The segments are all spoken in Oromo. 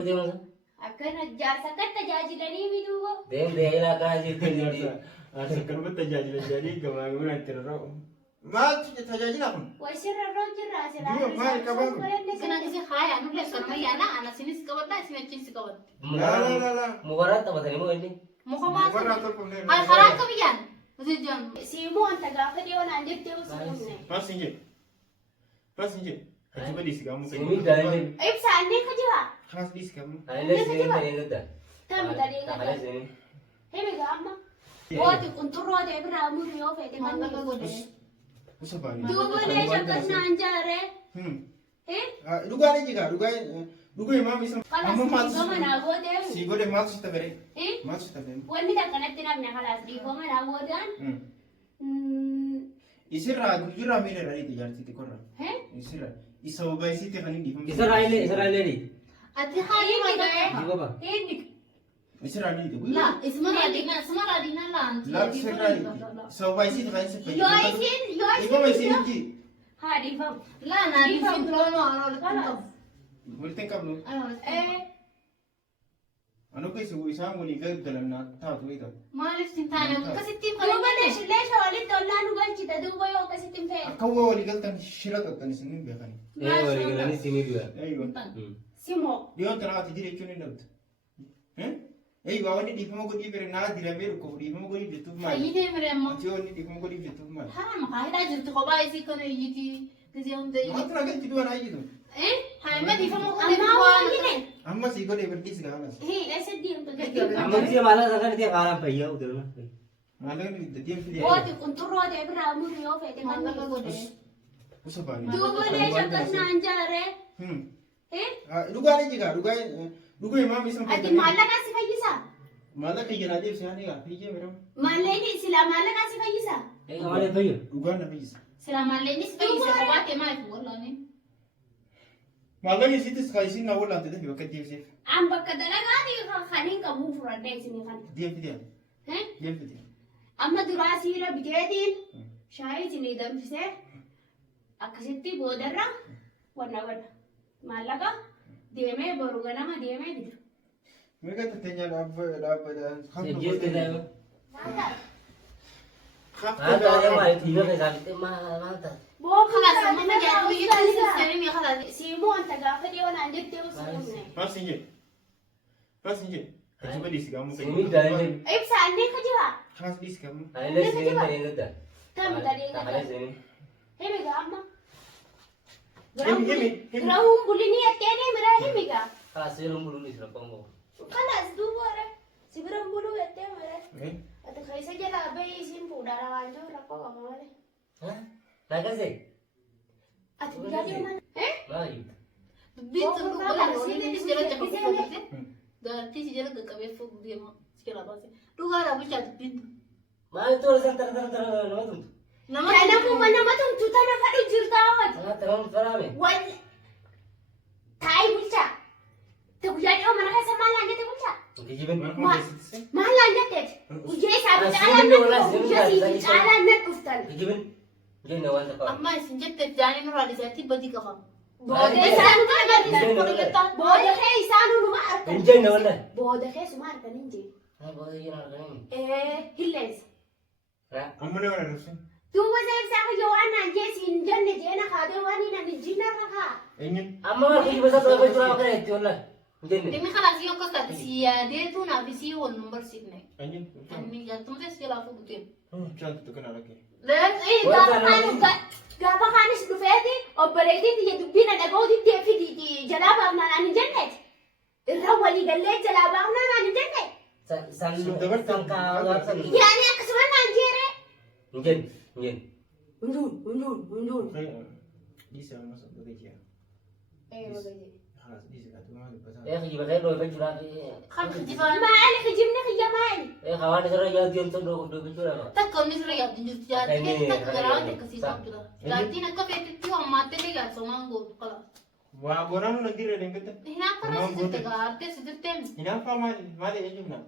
أكن جالسة تجاجلني بدوبه. دين ديلا كاجي تجي. عشان كانوا بتجاجل الجالي كمان يقولون ترى ما تجاجلهم. ويصير الرجل راسه. دوا ما يكبر. كنا كذي خايا أنا بس كنا يا أنا سينيس كبر لا سينيس جنس كبر. لا. مباراة تبغى تلمو إني. مخماس. مرة تلقون. هاي خلاص كميان. زين جون. سيمو أنت قافل يوم عندك توصلني. ما سنجي. ما سنجي. هجيب لي سكامو. سيمي دايلي. أي بس عندك كجوا. خلاص لي سكامو. هاي سيمي دايلي ده. تام دايلي هاي كده. سيمي. هي بقى وادي كنت روادي إبرة أمور يوفي ما تمام. تقول. وش باري؟ دوبه ليش كنا نجاره؟ إيه؟ لقاني جيكا لقاني ما بيسمع. خلاص ديكم أنا أقول سيقول ما تشتغلي. إيه؟ ما تشتغلي. وين ده كنا تنام خلاص ديكم أنا أقول يصير جرا مين رأي تجارتي تكرر. إيه؟ يصير يسوي بيسي تخليني ديفهم. إسرائيلي دي. أنت خايا ما دي جاي. بابا. إيه؟ يصير علي دي. لا اسمه رادينا لا. لا يصير علي. سوي بيسي تخليني سفيد. يويسين إيه ما يصير جي. هادي فم. لا أنا دي في بلونو أنا ولتين قبله. إيه؟ أنا كيس هو يسام وني قرب دلنا تاو تويدا. ما لفتين تاني كسيتيم دوبه ليش ولي تولانو قال كده دوبه يو كسيتم فيه. أكوا ولي قلت أنا شلت أنا سنين بيخاني. إيه ولي قلني سيمي بيا. أيوة. سيمو. ديون ترى تجري كوني نبض. أيوة واني ديفهم قولي برنا ديرامير كو ديفهم قولي بتوب ما. فايدة مريم أتيوني ديفهم قولي بتوب ما. حرام قاعدة جرت خبايسي كانوا يجي كذي يوم ده ما ترى قلت تدوان أي دون. إيه هاي ما دي فمو أما هو يجي. أما سيقول يبرديس غالاس. هي إيش الدين تقول؟ أما دي مالا سكان دي خارم بيا ودرنا. ما لين ديم في وادي كنت روادي إبرة أمور يوفي ما تمام. تقول وش باري؟ دوبه ليش كنا نجاره؟ إيه؟ لقاني جيكا لقاني ما بيسمع. أدي مالك أسي فيسا. ماذا كي جنادي سياني كا فيجي مرام. مالني سلا مالك أسي فيسا. إيه كمان بيا. لقانا بيس. سلام عليكم سبيس خباك ما يفوق والله ني ماذا يسيتس خايسين نقول أنت ده وقت ديم سيف. عم بكدلا قاعد خانين كمو فرادة سني خان. ديم في ديم. ها؟ ديم في ديم. أما دراسي لا بجدين شايف إني دم سه أكسيتي بودرة ونا مالك ديمه بروغنا ما ديمه بدر. mereka tertanya lab سيجيس كده. خاف هذا يا ما يتيجي كذا ما تا. بو خلاص ما جاء يجي خلاص سيمو أنت قافل يوم عندك توصلني. ما سنجي هجيب لي سكامو سيمي دايلي. أي بس عندك كجوا. خلاص لي سكامو هاي سيمي دايلي ده. تام دايلي هاي كده. سيمي. هي بقى أما. هم Graham bulini atene mera himiga. خلاص يلهم بلون يسرا كونغو. خلاص دوباره. Si Graham bulu ate mera. Ate khaisa jala abai sim pudara wanjo rako amale. ها؟ لا كذا. Ate bujadi mana? ما يب. بيت ولا سيدي تجرا جاكو ده تيجي جرا كبي فوق دي ما تجرا بس دوغارا بيجات بيت ما يطول سنتر ما تم. Kana mu mana matum tutana fadu jirtawat. ما ترون فرامي. Wal. Tai bulcha. Te bujadi o mana khaisa mala ande te bulcha. تجيبن. Mala ande te. Ujai sabu ala net. Ujai ala net ustal. تجيبن. جينا وين تقول. أما سنجت تجاني نور على ذاتي بدي كفام Bode sanu kana badi. Bode khay sanu numa arkan. إنجينا ولا. Bode khay suma arkan inje. ها بقول يلا كلام. Hillens. لا. أمنا ولا نفسي Tu masih sama Joanna Jesse injan ne jena khade wani na injina rakha. إنجن أما ما في بس أبغى بجوا كذا يتي ولا. إنجينا. دمي خلاص يوم كسر سيادة تو نافسي والنمبر سيدنا إنجن أني جاتو ده سيلا فوق تيم جانت تكون على كي لا Gapa khanis dufeti operate di dubina da godi di fi di jalaba na ni jannet. Rawali galle jalaba na ni jannet. سان كاوار سان. Yani akasman na jere. إنجين. Undun. دي سامع مصر بقيتها Magaji. خلاص دي سكات ما هذا بس يا أخي بخير لو بجوا خم خجفان Ma ali khijimna khiyamani. يا خوان ترى يا ديم تدو بجوا. تكم نسر يا دين جات كيف تكرار تكسي سامتلا جاتي نكفي تتيو أما تلي جات سمان غول خلاص وأنا نقدر نقدر هنا كنا سيدتكار تسيدتهم هنا فما لي يجيبنا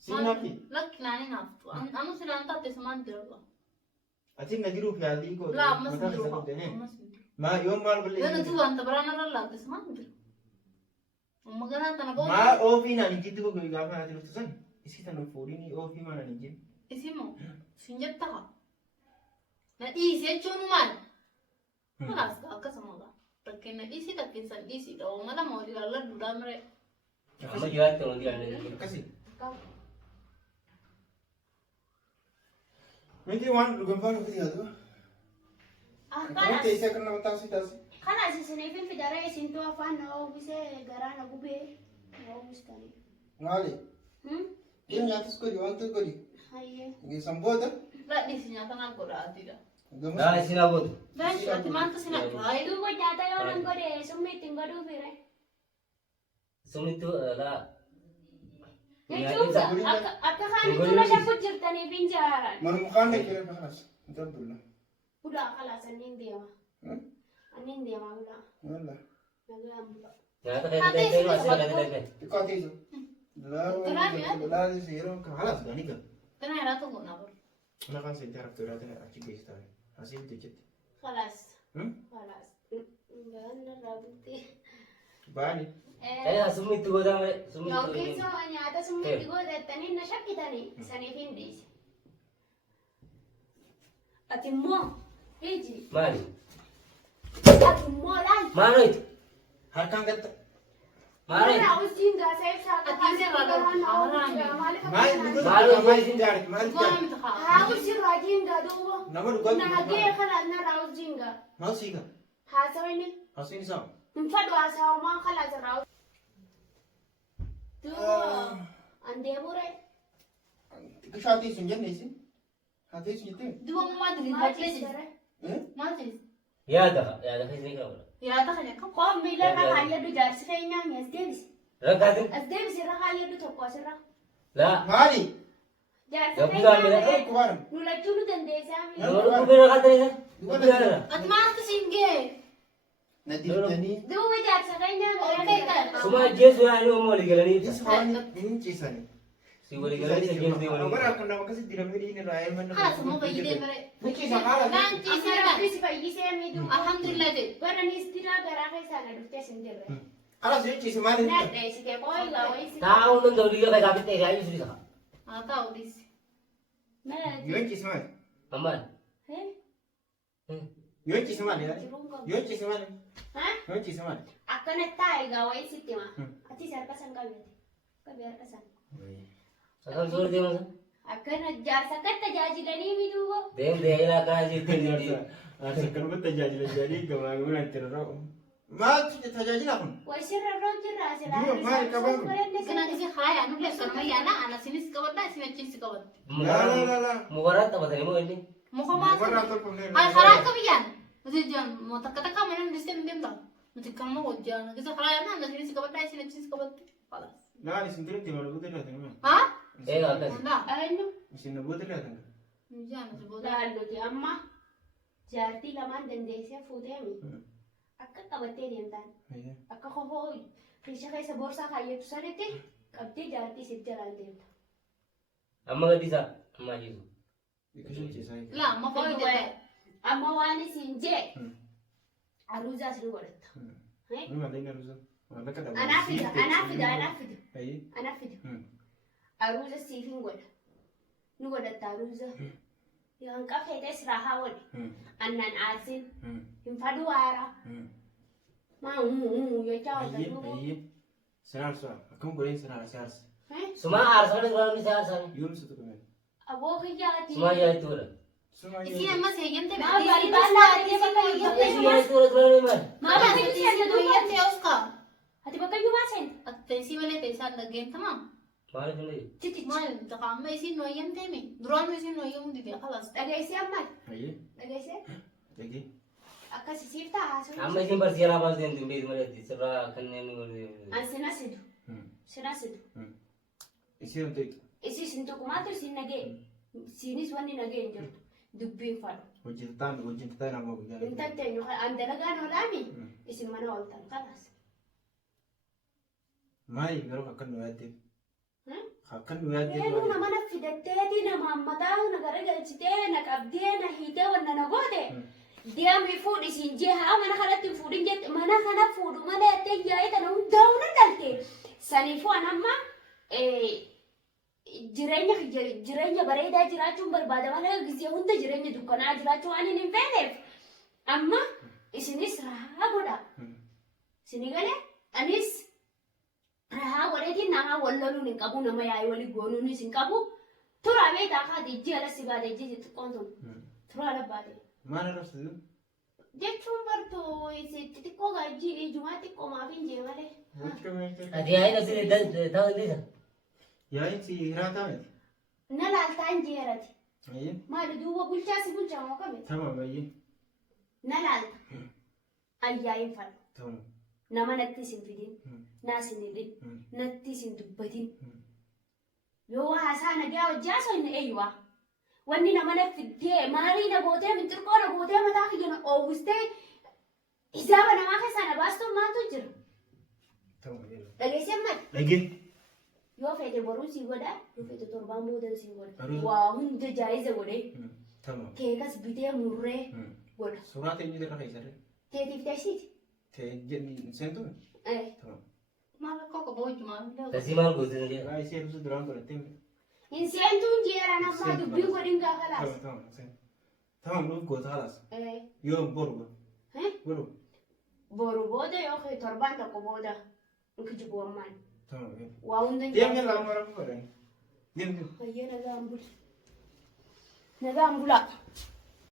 سينا في لك ناني نافت أنا سنانتا تسمان ترى أتين نجرو في هذه كود لا ما سندروها ما يوم مال بلي أنا تو أنت برانا لا تسمان ترى Magana kana bau. Maa ofii naan hin jirtu gogo gaafa haa jirtu san isii tan fuudhini ofii maa naan hin jirtu. Isimu sinjetta ka. Na isi jechuun maal? Kalaas akkasuma gaa. Takkeen na isi takkeen san isi dha. Mala mooli lalla duudhaa mire. Amma jiraatti wanti yaadne. Akkasii. Miti waan dhugamfaa nuti yaadu. Akkana teessee akka nama taasisi taasisi. Kanas isiniif hin fidare isintu afaan na oofisee garaa na gubee na oofistanii. Maali? Inni nyaatas godhi wanta godhi. Hayyee. Geessan booda. Radhi si nyaata naan godha addiidha. Daa isin hawwatu. Daashi ati maanta si naan godha. Duuba nyaata yoo nan godhe summi ittiin godhuu fire. Summitu laa. Jechuun akka kaanitti shakkuu jirtaniif hin jaaran. Manuma kaan kee kanas. Mutaa bulla. Bulaa kalaas anniin deema. Anniin deema bulaa. Walla. Nagaan bulaa. Nyaata kan ta'e asii kan ta'e. Xiqqoo teessu. Laa yeroo halas gaanii kan. Kana yaraa tokko naa bulu. Ana kan seente haraftuu irraa achi geessitaa. Asii bitti jetti. Kalaas. Kalaas. Gaanna raabutee. Baani. Summitti godhame. Yookiin nyaata summitti godhatanii na shakkitanii saniif hin dhiise. Ati immoo iji. Maali? Ati immoo laal. Maaloyti? Harkaan gatta. Maaloyti? Mana wajjin gaasaa ibsaa Maali isin jaarit maali Goona jaarit. miti haa. haa wajjin raajiin gaa duuba. Nama dhugaa Nagee kalaas na raa wajjin gaa. maal siiga. Haasawini. Asiin isaa. Hin fadhu haasawumaa kalaas irraa. Duuba. Andeemure. Xiqqishaa teessu hin jenne isin. Haa teessu jettee. Duuba maal jiru? Maal jira? Maal jiru? Yaada keessanii qaba. Yaada kana kam? Koon miila irra kaayyadhu jaarsi keenyaan as deebisi. Rakkaatin? As deebisi irra kaayyadhu tokko asirra. Laa. Maali? Jaarsi Gabbisaan keenyaan miidhagee? Kubaaram. nu lachuu nu dandeessaa miila. Nama dhukkubee rakkaatin isa? Guddaadha. Ati maaltu siin gee? Na diftanii. Duuba jaarsa keenyaan Okay, kan. Suma jeesu yaa'anii uumaa walii galanii. Isa waan hin ciisanii. Si walii galanii isa jeesu Bara deemanii. akka nama akkasii diramee dhiini irraa eemanna. Haala sammuu fayyadee bare. Ni ciisa haala. Naan ciisee kan. Akkasii fayyisee miidhu. Alhamdulillah jedhe. Baranis diraa garaa keessaa na dhuftee sin dirre. Halas yoo ciise maali? Na dheessite qooyi gaa wayisi. Taa'uun danda'u biyya fayyadaaf itti eegaa isu isa. Haa ta'u dhiisi. Yoo ciise maali? Ammaan. Yoo ciise maali? Yoo ciise maali? Yoo ciise maali? Akkanatti taa'e gaa wayisitti ma. Atis harka san qabete. Qabee harka san. Akkam suura deeman san? Akkana jaarsa akka tajaajilanii miidhuuba. Deemtee ilaa akkanaa jirti jirti. Asa kanuma tajaajila jedhanii gamaa gamaa itti rarra'u. Maaltu tajaajila kun? Wayisirra roon jirra Yoo maali qaban? Kana kisi haaya nullee kanuma yaada ana sinis qabadha isin achiin si qabadha. Laa. Mukaraan taphatanii moo inni? Muka maal Warra tolfamne. Hai karaa akka biyyaan. Nuti jaan moo takka takka mana ndistee nu deemta. Nuti kanuma hojjaan. Kisi haaya na ana sinis qabadha isin achiin si qabadha. Falas. Laa isin diretti mana buute laatan. Haa? Eegaa akkas. Ndaa. Eenyu? Isin na buute laatan. Jaan nuti booda. Laalluti amma jaartii lamaan dandeessee fuuteemi. Akka qabattee deemtaan. Akka kofoo kiisha keessa boorsaa kaayyattu sanitti qabdee jaartii sitti jalaan deemta. Amma gadhiisaa. Ammaa jiru. Ikkashin ciisaa. Laa amma fayyadee. Amma waan isin jee aruuzaas ni godhatta. Ni malee garuusa. Wala kada. Anaaf fida. Ayi. Anaaf fida. Aruuza siif hin godha. Ni godhatta aruuza. Yaan qafeetes raahaa godhe. Annan aarsin. Hin fadhu waara. Maa jechaa hojjetu. Ayi. Siyaasa. Akkam godheen siyaasa. Suma aarsaa duraan ni aarsaa. Yoomsa tokko mee. Aboo kiyyaati. Suma yaa'etti godha. Isin amma seeyyamte Maa balbalaa ta'ee bakka Isin hiyyamtee yaa'etti godha duraan ni maali? Maa bakka hiyyamtee fayyadee oska. Ati bakka hiyyumaa seenta. Atteessii malee teessaan dhaggeeffamaa. Maaliif hin dhayi? Titichi. Maal taqa amma isin nooyyamtee mi? Duraan isin nooyyamuu dide kalas. Dhageessee ammal. Ayi. Dhageessee. Dagi. Akkasi siif ta'a haasuu. Amma isin barsiisaa baasuu deemtu beeku malee sirraa kanneen An sina sidu. Sina sidu. Isin ta'e. Isi sin tukumaatu isin nagee. Sinis wanni nagee hin jirtu. Dubbiin fadhu. Hojjetaan amma guyyaa. Hin tatteenyu an dalagaan olaami. Isin mana ooltan kanas. Maali garuu akka nu yaaddeef. Akka nu yaaddeef. Eenyu nama na fidatteeti nama ammataa na garagalchitee na qabdee na hiitee wanna na goote. Deemi fuudhi siin jee haa mana kanatti hin fuudhin jette mana kana fuudhu malee jettee yaa'ee kana hundaa'uu na dhalte. Saniifuu an amma jireenya bareedaa jiraachuun barbaada malee gisee hunda jireenya dukkanaa jiraachuu waan hin feeneef amma isinis rahaa godha. Sini galee anis rahaa godheetiin nama walloluun hin qabu nama yaa'ee walii goonuunis hin qabu. Tura beekaa kaati ijji ala si baate ijji xixiqqoon sun tura ala baate. Maal arrabsitu? Jechuun bartuu xixiqqoo gaajjii ijumaa xiqqoo maafi hin jee malee. Ati yaa'in asii ta'uu dhiisa. Yaa'in si hiraataa miti? Na laaltaa hin jeerati. Ayyee. Maali duuba bulchaa si bulchaa moo kame? Tamam ayyee. Na laalta. Ayyaa hin fallu. Tamam. Nama nattis hin fidin. Naas hin hidhin. Nattis hin dubbatin. Yoo haasaa nagaa hojjaa son eeyyuwaa. Wanni nama na fiddee maalii na gootee minxirqoo na gootee mataa kiyya na oowwistee hisaaba namaa keessaa na baastuun maaltu jira? Dhageessee maali? Dhagee. Yoo fedhe boruu sii godhaa, yoo fedhe torbaan booda sii godha. Aruuza. Waa hunda jaayiza godhee Tamam. keekas bitee murree godha. Suuraa ta'e inni irra keessarre. Teetiif teessiiti? Ta'e jedhi seentu. Tamam. Maal akka qaba hojjumaa. Tasii maal gootee jee. Raa ishee ibsu duraan godhattee. Hin seentuun jeeraan ammaa dubbiin godhin gaafa laas. Tamam. Tamam nuuf goota halas. Yoo boru godhu. Boru. Boru booda yoo kee torbaan tokko booda inkichi bu'ammaan. Tamam. Waa hunda hin Deemnee laa mara godhani. Deemnee. Fayyee nagaan bula. Nagaan bulaa.